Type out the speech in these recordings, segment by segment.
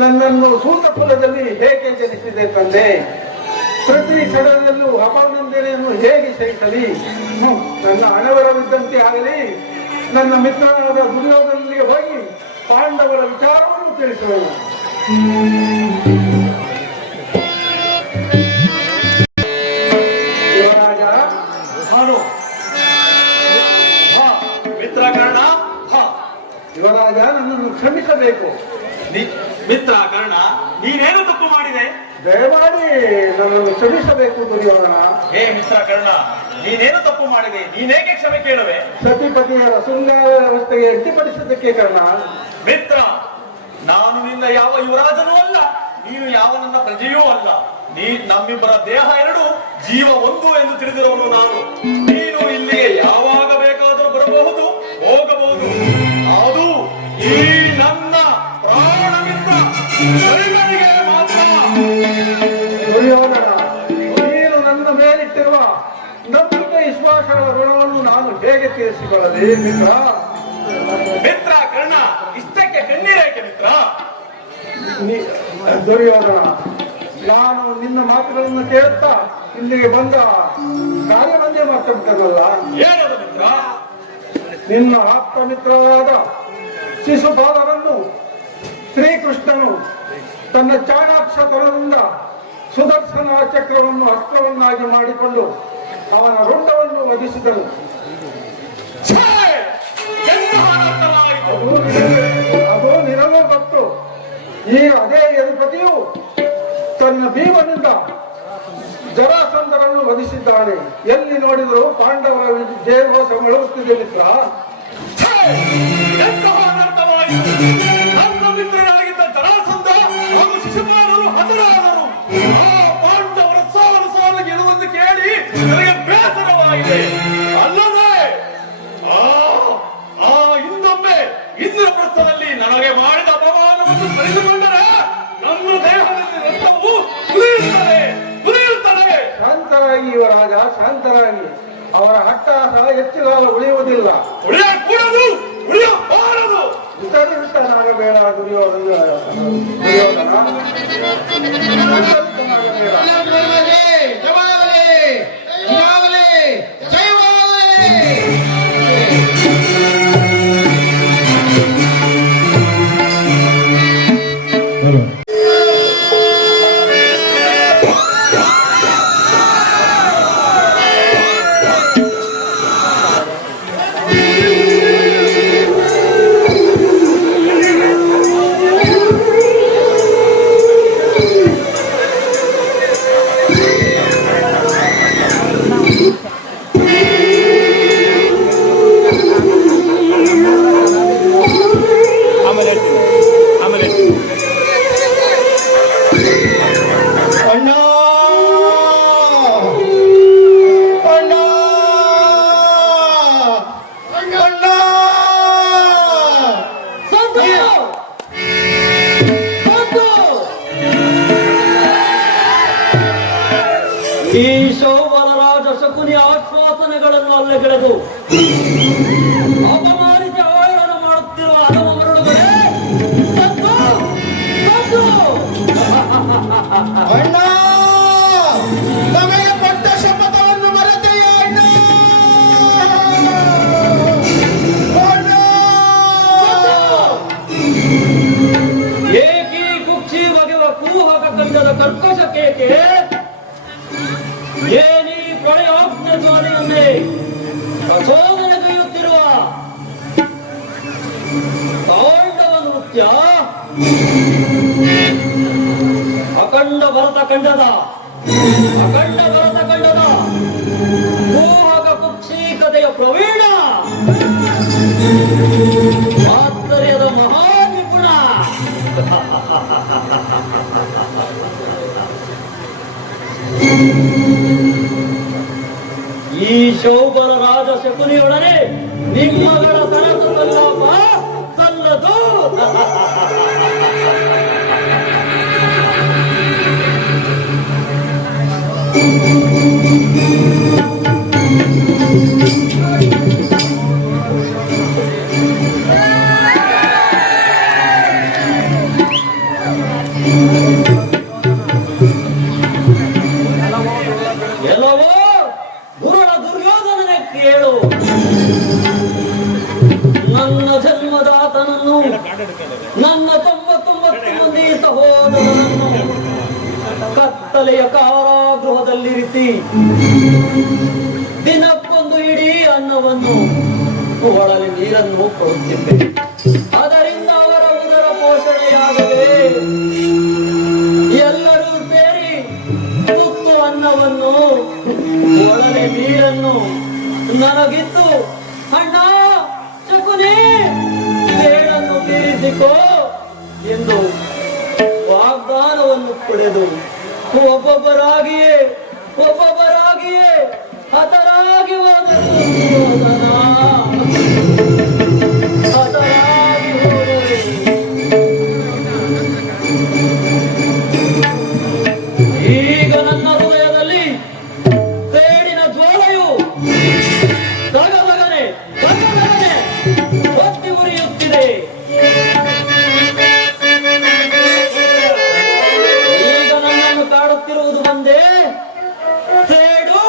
ನನ್ನನ್ನು ಸೂತ ಕುಲದಲ್ಲಿ ಹೇಗೆ ಜನಿಸಿದೆ ತಂದೆ? ಪ್ರತಿ ಕ್ಷಣದಲ್ಲೂ ಅಪನಂದನೆಯನ್ನು ಹೇಗೆ ಸಹಿಸಲಿ? ನನ್ನ ಹಣವರವಿದ್ದಂತೆ ಆಗಲಿ. ನನ್ನ ಮಿತ್ರನಾದ ದುರ್ಯೋಧನನಿಗೆ ಹೋಗಿ ಪಾಂಡವರ ವಿಚಾರವನ್ನು ತಿಳಿಸುವನು. ಯುವರಾಜ, ನಾನು ಮಿತ್ರ ಕರ್ಣ. ಯುವರಾಜ, ನನ್ನನ್ನು ಕ್ಷಮಿಸಬೇಕು. ಮಿತ್ರ ಕರ್ಣ, ನೀನೇನು ತಪ್ಪು ಮಾಡಿದೆ? ದಯಮಾಡಿ ನನ್ನನ್ನು ಕ್ಷಮಿಸಬೇಕು ದುರ್ಯೋಧನ. ಹೇ ಮಿತ್ರ ಕರ್ಣ, ನೀನೇನು ತಪ್ಪು ಮಾಡಿದೆ? ನೀನೇಕೆ ಕ್ಷಮೆ ಕೇಳುವೆ? ಸತಿಪತಿಯರ ಶೃಂಗಾರ ವ್ಯವಸ್ಥೆಗೆ ಅಡ್ಡಿಪಡಿಸಿದ್ದಕ್ಕೆ ಕರ್ಣ. ಮಿತ್ರ, ನಾನು ನಿನ್ನ ಯಾವ ಯುವರಾಜನೂ ಅಲ್ಲ, ನೀನು ಯಾವ ನನ್ನ ಪ್ರಜೆಯೂ ಅಲ್ಲ. ನಮ್ಮಿಬ್ಬರ ದೇಹ ಎರಡು, ಜೀವ ಒಂದು ಎಂದು ತಿಳಿದಿರುವನು ನಾನು. ನೀನು ಇಲ್ಲಿಗೆ ಯಾವಾಗ ಬೇಕಾದರೂ ಬರಬಹುದು, ಹೋಗಬಹುದು. ಅದು ಈ ನನ್ನ ಪ್ರಾಣ ಮಿತ್ರ ಮಾತ್ರ. ದುರ್ಯೋಧನ, ನೀನು ನನ್ನ ಮೇಲಿಟ್ಟಿರುವ ನಂಬಿಕೆ ವಿಶ್ವಾಸಗಳ ಋಣವನ್ನು ನಾನು ಹೇಗೆ ತೀರಿಸಿಕೊಳ್ಳಲಿ ಮಿತ್ರ? ಮಿತ್ರ ಕರ್ಣ, ಇಷ್ಟಕ್ಕೆ ಕಣ್ಣೀರೇಕೆ ಮಿತ್ರ? ದುರ್ಯೋಧನ, ನಾನು ನಿನ್ನ ಮಾತುಗಳನ್ನು ಕೇಳುತ್ತಾ ಇಲ್ಲಿಗೆ ಬಂದ ಕಾರ್ಯವನ್ನೇ ಮಾತಾಡ್ತಾನಲ್ಲ. ಏನದು ಮಿತ್ರ? ನಿನ್ನ ಆಪ್ತ ಮಿತ್ರರಾದ ಶಿಶುಪಾಲರನ್ನು ಶ್ರೀಕೃಷ್ಣನು ತನ್ನ ಚಾಣಾಕ್ಷತನದಿಂದ ಸುದರ್ಶನ ಚಕ್ರವನ್ನು ಅಸ್ತ್ರವನ್ನಾಗಿ ಮಾಡಿಕೊಂಡು ಅವನ ರುಂಡವನ್ನು ವಧಿಸಿದನು. ಅದು ನಿನಗೂ ಗೊತ್ತು. ಈಗ ಅದೇ ಯದುಪತಿಯು ತನ್ನ ಭೀಮನಿಂದ ಜರಾಸಂಧರನ್ನು ವಧಿಸಿದ್ದಾನೆ. ಎಲ್ಲಿ ನೋಡಿದರೂ ಪಾಂಡವರ ಜಯಘೋಷ ಮೊಳಗುತ್ತಿದೆ ಮಿತ್ರ. ನನ್ನ ಮಿತ್ರರಾಗಿದ್ದ ಜರಾಸಂಧ ಹಾಗೂ ಶಿಶುಪಾಲರು ಹತರಾದರು. ಆ ಪಾಂಡವರ ಸಾಲು ಗೆಲುವನ್ನು ಕೇಳಿ ನನಗೆ ಬೇಸರವಾಗಿದೆ. ಅಲ್ಲದೆ ಇನ್ನೊಮ್ಮೆ ಇಂದ್ರಪ್ರಸ್ಥದಲ್ಲಿ ನನಗೆ ಮಾಡಿದ ಅಪಮಾನವನ್ನು ಸ್ಮರಿಸಿಕೊಂಡರೆ ನನ್ನ ದೇಹದಲ್ಲಿ ರಕ್ತವು ಕುದಿಯುತ್ತದೆ. ಶಾಂತರಾಗಿ ಯುವರಾಜ, ಶಾಂತರಾಗಿ. ಅವರ ಹಟ್ಟಾಸ ಹೆಚ್ಚು ಕಾಲ ಉಳಿಯುವುದಿಲ್ಲ. ಉಳಿಯಕೂಡದು, ಉಳಿಯಬಾರದು. ವಿತರಿಸುತ್ತಾನಾಗಬೇಡ ದುರ್ಯೋಧನ. ಈ ಶೌವಲರಾಜ ಶಕುನಿ ಆಶ್ವಾಸನೆಗಳನ್ನು ಅಲ್ಲಗೆಳೆದು ಅಪಮಾನಿಸಿ ಅವಹೇಳನ ಮಾಡುತ್ತಿರುವ ಹಲವು ಮರಳುಗಳೇ, ಅಣ್ಣ, ನಮಗೆ ಕೊಟ್ಟ ಶಪಥವನ್ನು ಮರೆತೆಯೇ ಅಣ್ಣ? ಏಕೀ ಕುಕ್ಷಿ ಬಗೆವ ಕೂಹಕ ಕಂಡದ ಕರ್ಕಶ ಕೇಕೆ ಏನೀ ಪ್ರಳಯಾಗ್ನ ಜ್ವಾಲೆಯನ್ನೇ ಪ್ರಚೋದನೆಗೈಯುತ್ತಿರುವ ಪಾಂಡವ ನೃತ್ಯ. ಅಖಂಡ ಅಖಂಡ ಭರತ ಖಂಡದ ಮೋಹಕ ಕುಕ್ಷಿಕತೆಯ ಪ್ರವೀಣ ಆಶ್ಚರ್ಯದ ಮಹಾನಿಪುಣ ಈ ಶೌಬರ ರಾಜ ಶಕುನಿಯೊಡನೆ ನಿಮ್ಮಗಳ ಸರಸ ಸಲ್ಲಾಪ ಸಲ್ಲದು. ಎಲ್ಲವೋ ಗುರುಳ ದುರ್ಯೋಧನನೇ ಕೇಳು. ನನ್ನ ಜನ್ಮದಾತನನ್ನು, ನನ್ನ 99 ಮಂದಿ ಸಹೋದರರನ್ನು ಕತ್ತಲೆಯ ಕಾರಾಗೃಹದಲ್ಲಿರಿಸಿ ದಿನಕ್ಕೊಂದು ಇಡೀ ಅನ್ನವನ್ನು ಒಳಲಿ ನೀರನ್ನು ಕೊಡುತ್ತಿದ್ದೆ. ಅದರಿಂದ ಅವರ ಉದರ ಪೋಷಣೆಯಾಗದೆ ಎಲ್ಲರೂ ಸೇರಿ ತುತ್ತು ಅನ್ನವನ್ನು ಒಳಲೆ ನೀರನ್ನು ನನಗಿತ್ತು. ಅಣ್ಣ ಶಕುನಿ, ಬೇಡನ್ನು ತೀರಿಸಿಕೋ ಎಂದು ವಾಗ್ದಾನವನ್ನು ಪಡೆದು ಒಬ್ಬೊಬ್ಬರಾಗಿಯೇ ಹತರಾಗಿ ಹೋದರು. ಹತರಾಗಿ ಹೋದರು. ಈಗ ನನ್ನ ಹೃದಯದಲ್ಲಿ ಸೇಡಿನ ಜ್ವಾಲೆಯು ದಗದಗನೆ ಹೊತ್ತಿ ಉರಿಯುತ್ತಿದೆ. ಈಗ ನನ್ನನ್ನು ಕಾಡುತ್ತಿರುವುದು ಒಂದೇ ಸೇಡು.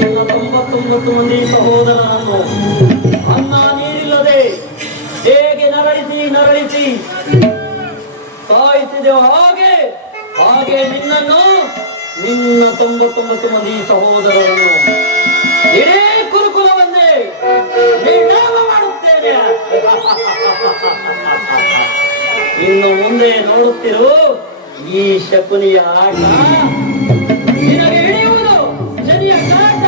ನನ್ನ 99 ಮಂದಿ ಸಹೋದರರನ್ನು ಅನ್ನ ನೀರಿಲ್ಲದೆ ಹೇಗೆ ನರಳಿಸಿ ಸಾಯಿಸಿದೆವು, ಹಾಗೆ ನಿನ್ನನ್ನು, ನಿನ್ನ 99 ಮಂದಿ ಸಹೋದರರನ್ನು, ಇಡೀ ಕುರುಕುಲವನ್ನೇ ನಿರ್ನಾಮ ಮಾಡುತ್ತೇನೆ. ಇನ್ನು ಮುಂದೆ ನೋಡುತ್ತಿರು ಈ ಶಕುನಿಯ ಆಟ. ನಿನಗೆ ಹಿಡಿಯುವುದು ಶನಿಯ ಕಾಟ.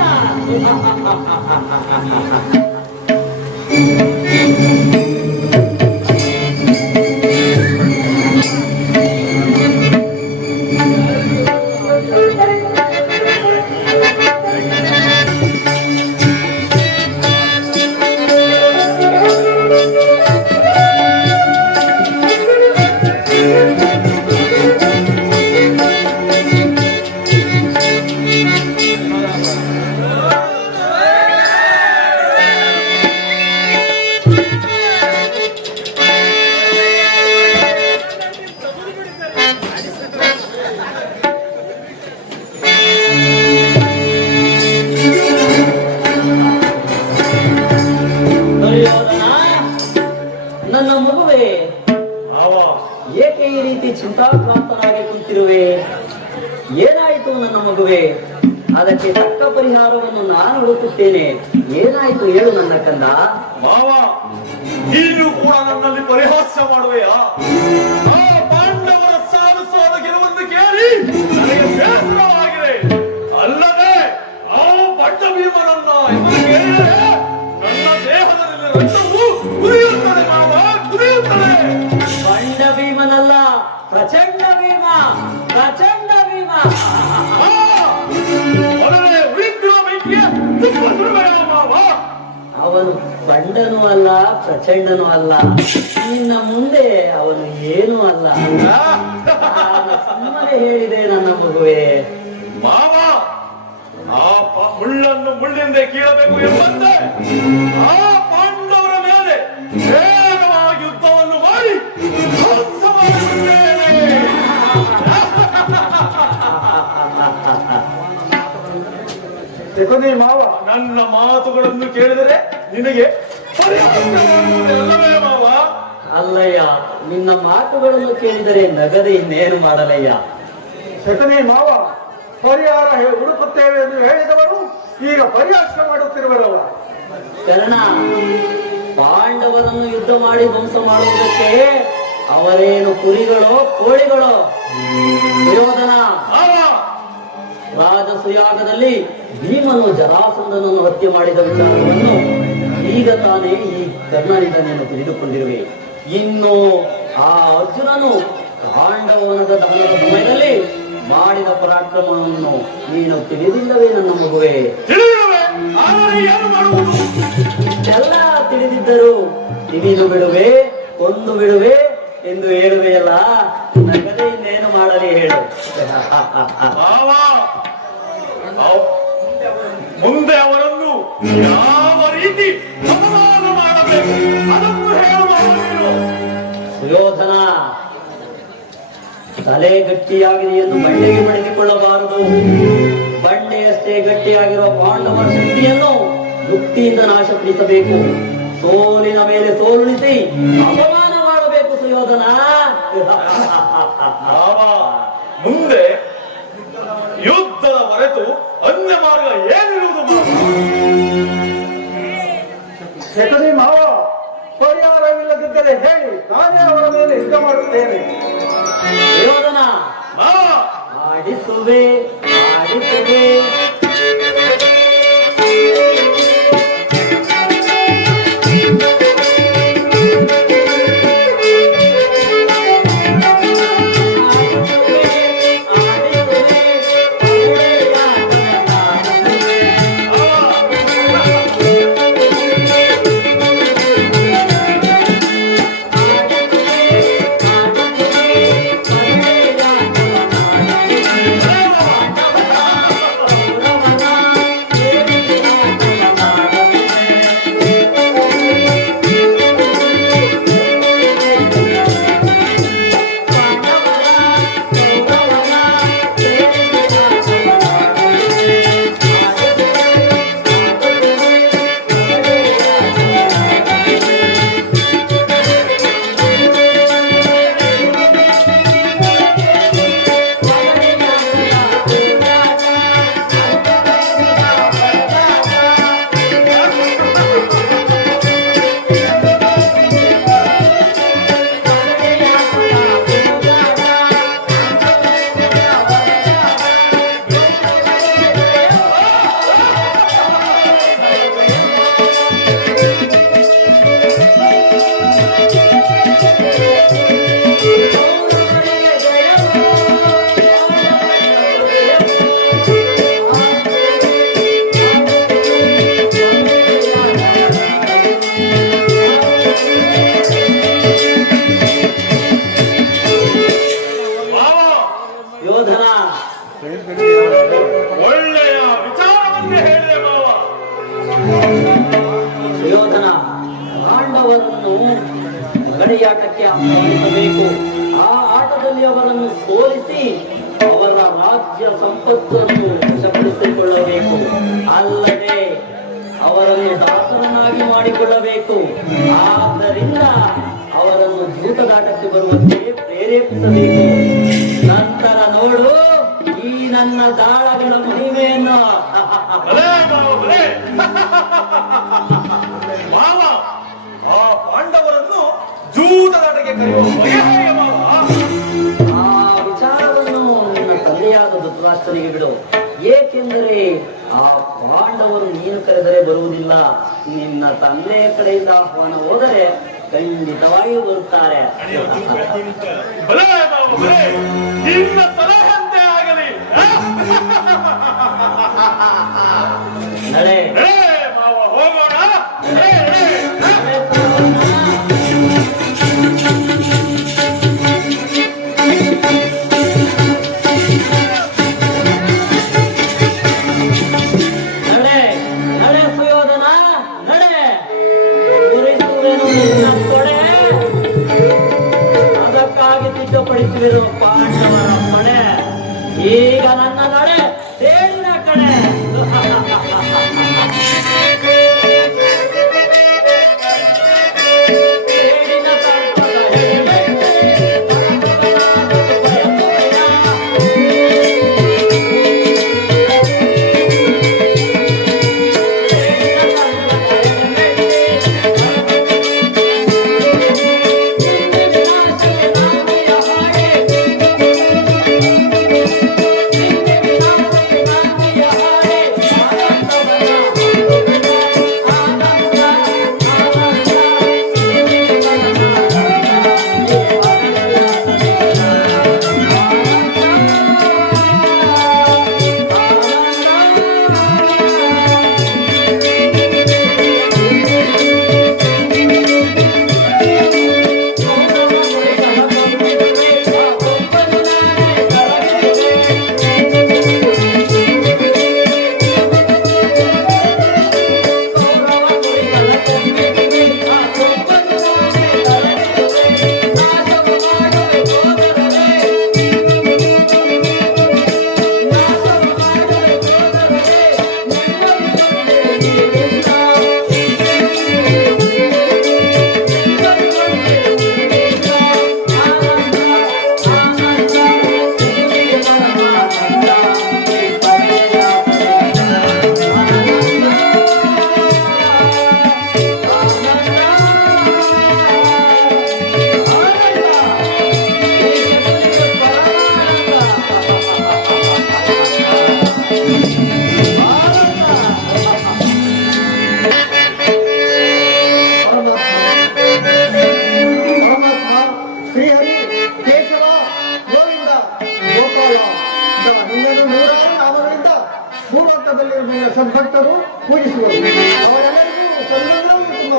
ಏನಾಯಿತು ನನ್ನ ಮಗುವೆ? ಅದಕ್ಕೆ ತಕ್ಕ ಪರಿಹಾರವನ್ನು ನಾನು ಹುಡುಕುತ್ತೇನೆ. ಏನಾಯಿತು ಹೇಳು ನನ್ನ ಕಂದ. ಮಾವ, ನೀನು ಕೂಡ ನನ್ನಲ್ಲಿ ಪರಿಹಾಸ್ಯ ಮಾಡುವೆಯಾ? ಆ ಪಾಂಡವರ ಸಾಧಿಸುವ ಗೆಲುವನ್ನು ಕೇಳಿ ನನಗೆ ಬೇಸರವಾಗಿದೆ. ಅಲ್ಲದೆ ಆ ಪಟ್ಟ ಭೀಮನನ್ನ ಹೆಸರು ಕೇಳಿದರೆ ನನ್ನ ದೇಹದಲ್ಲಿ ರಕ್ತವು ಕುದಿಯುತ್ತದೆ ಮಾವ, ಕುದಿಯುತ್ತದೆ. ಬಂಡ ಭೀಮನಲ್ಲ, ಪ್ರಚಂಡ ಭೀಮ, ಪ್ರಚಂಡ ಭೀಮ. ಒಡನೆ ಉಳಿದಿರುವ ಬೆಂಕಿಗೆ ತುಪ್ಪ ಸುಡಬೇಡ ಮಾವ. ಅವನು ಬಂಡನೂ ಅಲ್ಲ, ಪ್ರಚಂಡನೂ ಅಲ್ಲ. ನಿನ್ನ ಮುಂದೆ ಅವನು ಏನೂ ಅಲ್ಲ. ನಾನು ಸುಮ್ಮನೆ ಹೇಳಿದೆ ನನ್ನ ಮಗುವೆ. ಮಾವ, ಆ ಮುಳ್ಳನ್ನು ಮುಳ್ಳಿಂದ ಕೀಳಬೇಕು ಎಂಬಂತೆ ಆ ಪಾಂಡವರ ಮೇಲೆ ನೇರವಾಗಿ ಯುದ್ಧವನ್ನು ಮಾಡಿ ಧ್ವಂಸ ಮಾಡಿಬಿಡುತ್ತೇನೆ. ಶಕುನಿ ಮಾವ, ನನ್ನ ಮಾತುಗಳನ್ನು ಕೇಳಿದರೆ ನಿನಗೆ ಅಲ್ಲವೇ ಮಾವ? ಅಲ್ಲಯ್ಯ, ನಿನ್ನ ಮಾತುಗಳನ್ನು ಕೇಳಿದರೆ ನಗದೆ ಇನ್ನೇನು ಮಾಡಲಯ್ಯ. ಶಕುನಿ ಮಾವ, ಪರಿಹಾರ ಹುಡುಕುತ್ತೇವೆ ಎಂದು ಹೇಳಿದವರು ಈಗ ಪರಿಹಾಸ ಮಾಡುತ್ತಿರುವರವ. ಕರ್ಣ, ಪಾಂಡವರನ್ನು ಯುದ್ಧ ಮಾಡಿ ಧ್ವಂಸ ಮಾಡುವುದಕ್ಕೆ ಅವರೇನು ಕುರಿಗಳೋ ಕೋಳಿಗಳೋ? ದುರ್ಯೋಧನ, ಮಾವ, ರಾಜಸುಯಾಗದಲ್ಲಿ ಭೀಮನು ಜರಾಸಂಧನನ್ನು ಹತ್ಯೆ ಮಾಡಿದ ವಿಚಾರವನ್ನು ಈಗ ತಾನೇ ಈ ಕರ್ಣನಿಂದ ನೀನು ತಿಳಿದುಕೊಂಡಿರುವೆ. ಇನ್ನು ಆ ಅರ್ಜುನನು ಪಾಂಡವನದ ದಹನದ ಸಮಯದಲ್ಲಿ ಮಾಡಿದ ಪರಾಕ್ರಮವನ್ನು ನೀನು ತಿಳಿದಿಲ್ಲವೇ ನನ್ನ ಮಗುವೆ? ತಿಳಿದಿರುವೆ, ಆದರೆ ಏನು ಮಾಡುವುದು? ಎಲ್ಲ ತಿಳಿದಿದ್ದರು ತಿಳಿದು ಬಿಡುವೆ, ಕೊಂದು ಬಿಡುವೆ ಎಂದು ಹೇಳುವೆಯಲ್ಲ, ನಗದೆ ಇನ್ನೇನು ಮಾಡಲಿ ಹೇಳು. ಮಾವ, ಮುಂದೆ ಅವರನ್ನು ಯಾವ ರೀತಿ ಸಮಾಧಾನ ಮಾಡಬೇಕು ಅದನ್ನು ಹೇಳುವ ನೀನು. ಸುಯೋಧನ, ತಲೆ ಗಟ್ಟಿಯಾಗಿದೆ ಎಂದು ಬಂಡೆಗೆ ಬಡಿದುಕೊಳ್ಳಬಾರದು. ಬಂಡೆಯಷ್ಟೇ ಗಟ್ಟಿಯಾಗಿರುವ ಪಾಂಡವರ ಶಕ್ತಿಯನ್ನು ಯುಕ್ತಿಯಿಂದ ನಾಶಪಡಿಸಬೇಕು. ಸೋಲಿನ ಮೇಲೆ ಸೋಲುಣಿಸಿ ಅಪಮಾನ ಮಾಡಬೇಕು ಸುಯೋಧನ. ಮಾವ, ಮುಂದೆ ಯುದ್ಧದ ಹೊರತು ಅನ್ಯ ಮಾರ್ಗ ಏನಿರುವುದು ಮಾವ? ಶಕುನಿ ಮಾವ, ಪರಿಹಾರವಿಲ್ಲದಿದ್ದರೆ ಹೇಳಿ, ನಾನೇ ಅವರ ಮೇಲೆ ಯುದ್ಧ ಮಾಡುತ್ತೇನೆ. ಸುಯೋಧನ, ಮಾವ, ಆಡಿಸುವೆ ಆಡಿಸುವೆ. ಗಡಿಯಾಟಕ್ಕೆ ಆಹ್ವಾನಿಸಬೇಕು. ಆ ಆಟದಲ್ಲಿ ಅವರನ್ನು ಸೋಲಿಸಿ ಅವರ ರಾಜ್ಯ ಸಂಪತ್ತನ್ನು ವಶಪಡಿಸಿಕೊಳ್ಳಬೇಕು. ಅಲ್ಲದೆ ಅವರನ್ನು ದಾಸರನ್ನಾಗಿ ಮಾಡಿಕೊಳ್ಳಬೇಕು. ಆದ್ದರಿಂದ ಅವರನ್ನು ಜೂತದಾಟಕ್ಕೆ ಬರುವಂತೆ ಪ್ರೇರೇಪಿಸಬೇಕು. ನಂತರ ನೋಡು, ಈ ನನ್ನ ದಾಳಗಳ ಮಹಿಮೆಯನ್ನು ಭಲೇ ಮಾವ, ಭಲೇ. ಮಾವ, ಆ ಪಾಂಡವರನ್ನು ಜೂದಲಾಟಕ್ಕೆ ಕರೆಯುವ ಬಗೆ ಹೇಗೆ ಮಾವ? ಆ ವಿಚಾರವನ್ನು ನಿನ್ನ ತಂದೆಯಾದ ಧೃತರಾಷ್ಟ್ರನಿಗೆ ಬಿಡು. ಏಕೆಂದರೆ ಆ ಪಾಂಡವರು ನೀನು ಕರೆದರೆ ಬರುವುದಿಲ್ಲ. ನಿನ್ನ ತಂದೆಯ ಕಡೆಯಿಂದ ಆಹ್ವಾನ ಹೋದರೆ ಖಂಡಿತವಾಗಿ ಬರುತ್ತಾರೆ. ಭಲೇ ಮಾವ, ಭಲೇ. ನಿನ್ನ ಸಲಹೆಯಂತೆ ಆಗಲಿ. ನಡೆ ನಡೆ ಮಾವ, ಹೋಗೋಣ. ನಡೆ, ನಡೆ. ನಡೆ ನಡೆ ಸುಯೋಧನ ನಡೆ. ಪೂರೈಸುವೆನು ನಿನ್ನ ತೊಡೆ. ಅದಕ್ಕಾಗಿ ಸಿದ್ಧಪಡಿಸುವಿರು ಪಾಂಡವರ ಪಡೆ. ಈಗ ನನ್ನ ನಡೆ ತೇರಿನ ಕಡೆ. ತೇರಿನ ತರ್ಪದ ಹೆಡೆಗೆ ಶ್ರೀಹರಿ, ಕೇಶವ, ಗೋವಿಂದ, ಗೋಪಾಲ ಹಿಂದಿನ ನೂರಾರು ನಾಮಗಳಿಂದ ಭೂಲೋಕದಲ್ಲಿರುವ ಸದ್ಭಕ್ತರು ಪೂಜಿಸುವರು. ಅವರೆಲ್ಲರಿಗೂ ಚಂದ್ರನೂ ತುಂಬ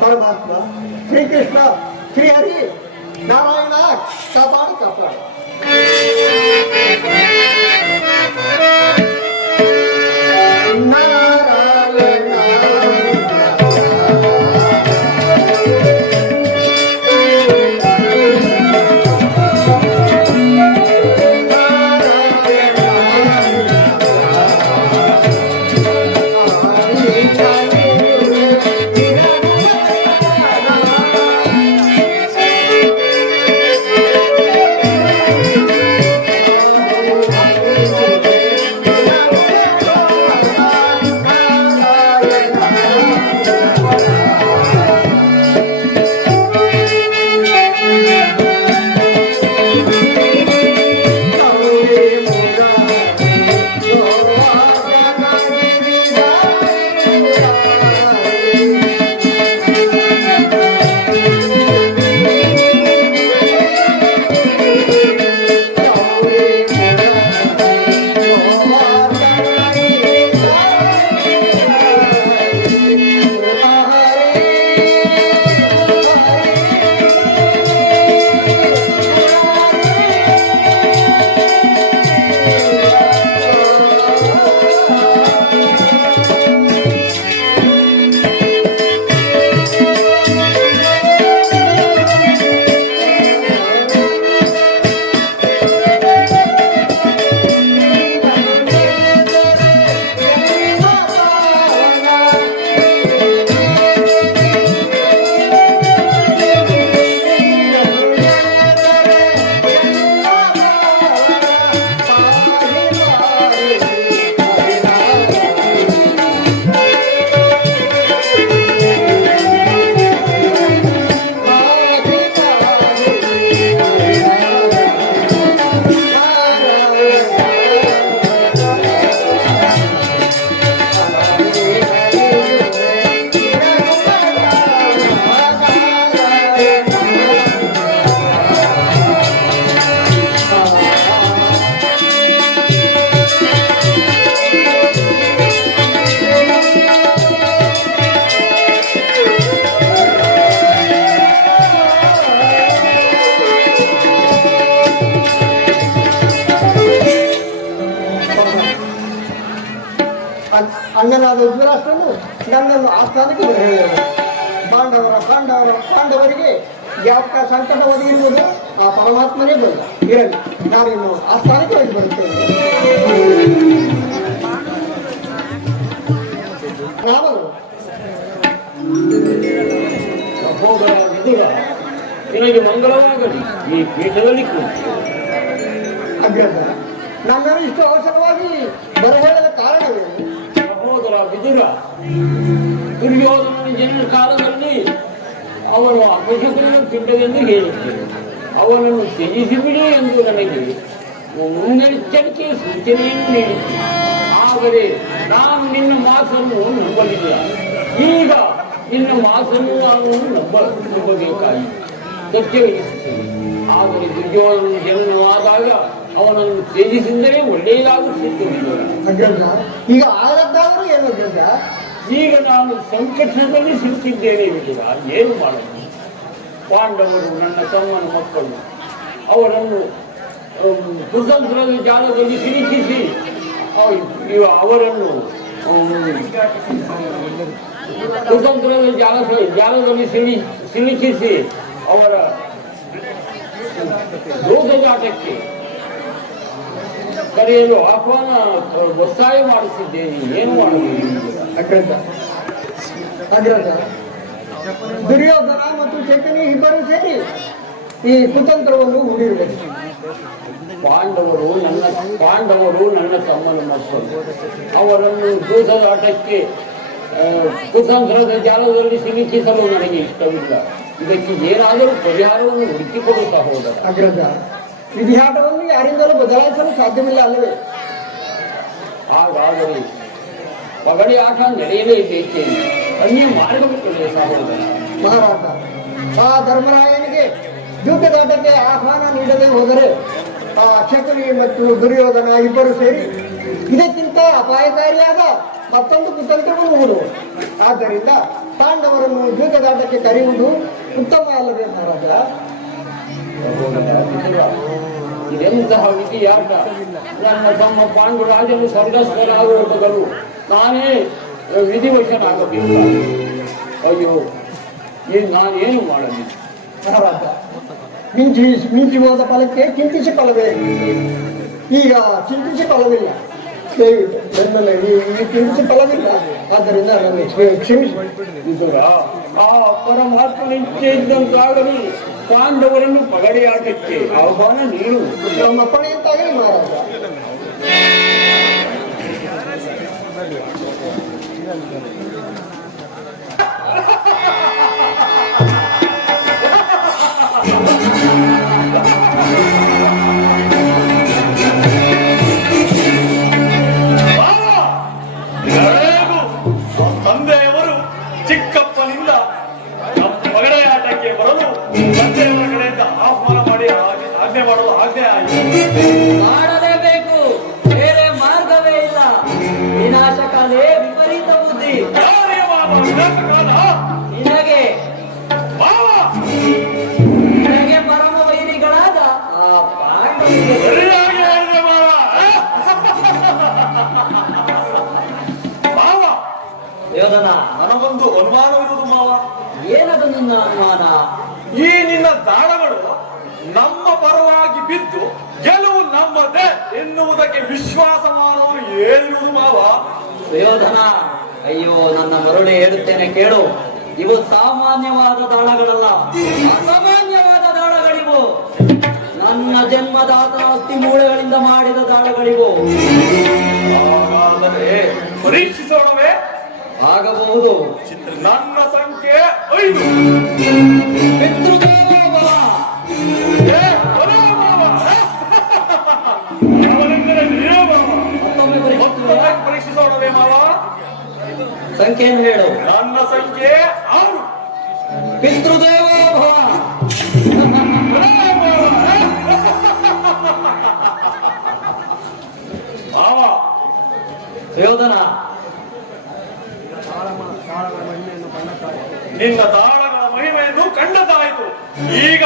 ಪರಮಾತ್ಮ ಶ್ರೀಕೃಷ್ಣ ಶ್ರೀಹರಿ ನಾರಾಯಣ ಕಾಪಾಡು ಕಾಪಾಡು. ಅಣ್ಣನಾದ ಧೃತರಾಷ್ಟ್ರನು ನನ್ನನ್ನು ಆ ಸ್ಥಾನಕ್ಕೆ ಹೇಳಿದರು. ಪಾಂಡವರಿಗೆ ಯಾವಕ್ಕ ಸಂಕಟ ಒದಗಿರುವುದು ಆ ಪರಮಾತ್ಮನೇ ಬಂದ. ಇರಲಿ, ನಾನಿನ್ನು ಆ ಸ್ಥಾನಕ್ಕೆ ಹೋಗಿ ಬರುತ್ತೇನೆ. ರಾಮನು ಸಹೋದರ ವಿದುರ, ನಿನಗೆ ಮಂಗಳವಾಗಲಿ. ಈ ಪೀಠದಲ್ಲಿ ಕೂತು ಅಗ್ರಜ, ನನ್ನನ್ನು ಇಷ್ಟು ಅವಸರವಾಗಿ ಬರಹೇಳದ ಕಾರಣವೇನು? ಸಹೋದರ ವಿದುರ, ದುರ್ಯೋಧನನ ಜನನ ಕಾಲದಲ್ಲಿ ಅವನು ಅಪಶಕುನ ಸಿದ್ಧವೆಂದು ಹೇಳಿದ್ದೇನೆ. ಅವನನ್ನು ತ್ಯಜಿಸಿಬಿಡಿ ಎಂದು ನನಗೆ ಮುನ್ನೆಚ್ಚರಿಕೆಯ ಸೂಚನೆಯನ್ನು ನೀಡಿದ್ದೆ. ಆದರೆ ನಾನು ನಿನ್ನ ಮಾತನ್ನು ನಂಬಲಿಲ್ಲ. ಈಗ ನಿನ್ನ ಮಾತನ್ನು ನಾನು ನಂಬಬೇಕಾಗಿ ಸತ್ಯವೆನಿಸುತ್ತದೆ. ಆದರೆ ದುರ್ಯೋಧನ ಜನನವಾದಾಗ ಅವನನ್ನು ತ್ಯಜಿಸಿದರೆ ಒಳ್ಳೆಯದಾಗುತ್ತಿತ್ತು. ಅಗ್ರಜ, ಈಗ ಆಗದ್ದಾದರೂ ಏನು ಅಗ್ರಜ? ಈಗ ನಾನು ಸಂಕಟದಲ್ಲಿ ಸಿಲುಕಿದ್ದೇನೆ ವಿದುರ. ಏನು ಮಾಡಬಹುದು? ಪಾಂಡವರು ನನ್ನ ತಮ್ಮನ ಮಕ್ಕಳು. ಅವರನ್ನು ಕುತಂತ್ರದ ಜಾಲದಲ್ಲಿ ಸಿಲುಕಿಸಿ ಅವರನ್ನು ಕುತಂತ್ರದ ಜಾಲದಲ್ಲಿ ಸಿಲುಕಿಸಿ ಅವರ ದೋಷಜಾಟಕ್ಕೆ ಕರೆಯಲು ಆಹ್ವಾನ ಒತ್ತಾಯ ಮಾಡುತ್ತಿದ್ದೇನೆ. ಏನು ಮಾಡುವುದು? ಅಗ್ರಜ ಅಗ್ರಜ ದುರ್ಯೋಧನ ಮತ್ತು ಚೈತನ್ಯ ಇಬ್ಬರು ಸೇರಿ ಈ ಕುತಂತ್ರವನ್ನು ಹೂಡಿರಬೇಕು. ಪಾಂಡವರು ನನ್ನ ತಮ್ಮನ ಮಕ್ಕಳು. ಅವರನ್ನು ದೂತದಾಟಕ್ಕೆ ಕುತಂತ್ರದ ಜಾಲದಲ್ಲಿ ಸಿಲುಕಿಸಲು ನನಗೆ ಇಷ್ಟವಿಲ್ಲ. ಇದಕ್ಕೆ ಏನಾದರೂ ಪರಿಹಾರವನ್ನು ಹುಡುಕಿಕೊಡು ಸಹೋದರ. ಅಗ್ರಜ ವಿಧಿಯಾಟವನ್ನು ಯಾರಿಂದಲೂ ಬದಲಾಯಿಸಲು ಸಾಧ್ಯವಿಲ್ಲ ಅಲ್ಲವೇ? ಹಾಗಾದರೆ ಪಗಡಿ ಆಟ ನಡೆಯಲೇಬೇಕೆ? ಅನ್ಯ ಮಾರ್ಗವಿಲ್ಲದೆ ಸಹೋದರ. ಮಹಾರಾಜ ಆ ಧರ್ಮರಾಯನಿಗೆ ಯುದ್ಧದಾಟಕ್ಕೆ ಆಹ್ವಾನ ನೀಡದೆ ಹೋದರೆ ಆ ಶಕುನಿ ಮತ್ತು ದುರ್ಯೋಧನ ಇಬ್ಬರು ಸೇರಿ ಇದಕ್ಕಿಂತ ಅಪಾಯಕಾರಿಯಾದ ಮತ್ತೊಂದು ಕುತಂತ್ರವನ್ನು ಹೂಡುವ. ಆದ್ದರಿಂದ ಪಾಂಡವರನ್ನು ಯುದ್ಧದಾಟಕ್ಕೆ ಕರೆಯುವುದು ಉತ್ತಮ ಅಲ್ಲವೇ ಮಹಾರಾಜ? ಇದೆಂತಹ ವಿಧಿಯಾಟ! ನನ್ನ ತಮ್ಮ ಪಾಂಡುರಾಜನು ಸ್ವರ್ಗಸ್ಥರಾಗುವ ಮೊದಲು ನಾನೇ ವಿಧಿವಶನಾಗಬೇಕು. ಅಯ್ಯೋ, ನಾನೇನು ಮಾಡಲಿ ಮಹಾರಾಜ? ಮಿಂಚಿ ಹೋದ ಫಲಕ್ಕೆ ಚಿಂತಿಸಿ ಫಲವೇ? ಈಗ ಚಿಂತಿಸಿ ಫಲವಿಲ್ಲ. ದಯವಿಟ್ಟು ನನ್ನನ್ನು ಈ ಚಿಂತಿಸಿ ಫಲವಿಲ್ಲ. ಆದ್ದರಿಂದ ನಾನು ಕ್ಷಮಿಸಿ. ಇದರ ಆ ಪರಮಾತ್ಮನ ಇಚ್ಛೆ ಇದ್ದಂತಾಗಲಿ ಪಾಂಡವರನ್ನು ಪಗಡಿ ಆಟಕ್ಕೆ ಆಹ್ವಾನ ನೀಡು. ನಮ್ಮ ಅಪ್ಪಣೆ ಅಂತಾಗಲಿ ಮಹಾರಾಜ. ತಂದೆಯವರು ಚಿಕ್ಕಪ್ಪನಿಂದ ಪಗಡೆ ಆಟಕ್ಕೆ ಬರಲು ತಂದೆಯವರ ಕಡೆಯಿಂದ ಆಹ್ವಾನ ಮಾಡಿ ಆಜ್ಞೆ ಮಾಡಲು ಆಜ್ಞೆ ಆಯಿತು. ಮಾಡಲೇಬೇಕು, ಬೇರೆ ಮಾರ್ಗವೇ ಇಲ್ಲ. ವಿನಾಶಕಾಲೇ ವಿಪರೀತ ಬುದ್ಧಿ. ಯಾರಿಗೆ ಮಾವ ವಿನಾಶಕಾಲ? ನಿನಗೆ ಮಾವ ನಿನಗೆ ಪರಮ ವೈರಿಗಳಾದ ಆ ಪಾಂಡವರಿಗೆ ಸರಿಯಾಗಿ ಹೇಳಿದೆ ಮಾವ. ಮಾವ ಯೋಧನ, ನನಗೊಂದು ಅನುಮಾನವಿರುವುದು ಮಾವ. ಏನದು ನಿನ್ನ ಅನುಮಾನ? ಈ ನಿನ್ನ ದಾಳಗಳು ನಮ್ಮ ಪರವಾಗಿ ಬಿದ್ದು ಗೆಲುವು ನಮ್ಮದೇ ಎನ್ನುವುದಕ್ಕೆ ವಿಶ್ವಾಸ ಮಾಡುವುದು ಏನಿರುವುದು ಮಾವ? ಯೋಧನ, ಅಯ್ಯೋ ನನ್ನ ಮರುಳಿ ಹೇಳುತ್ತೇನೆ ಕೇಳು. ಇವು ಸಾಮಾನ್ಯವಾದ ದಾಳಗಳಲ್ಲ, ಅಸಾಮಾನ್ಯವಾದ ದಾಳಗಳಿವು. ನನ್ನ ಜನ್ಮದಾತನ ಅಸ್ಥಿ ಮೂಳೆಗಳಿಂದ ಮಾಡಿದ ದಾಳಗಳಿವು. ಹಾಗಾದರೆ ಪರೀಕ್ಷಿಸೋಣವೇ? ಆಗಬಹುದು. ನನ್ನ ಸಂಖ್ಯೆ 5. ಪಿತೃದೇವೋಭವ. ಏ, ಬರೋ ಮಾವ. ಅವನೆಂದರೆ ನೀವೇ ಮಾವ. ಮತ್ತೊಮ್ಮೆ ಪರೀಕ್ಷಿಸುವೆ? ಮತ್ತೊಮ್ಮೆ ಪರೀಕ್ಷಿಸೋಣವೇ ಮಾವ? ಸಂಖ್ಯೆಯನ್ನು ಹೇಳು. ನನ್ನ ಸಂಖ್ಯೆ 6. ಪಿತೃದೇವೋಭವ. ಮಾವ ಯೋಧನ, ನಿನ್ನ ದಾಳಗಳ ಮಹಿಮೆಯನ್ನು ಕಂಡದಾಯಿತು. ಈಗ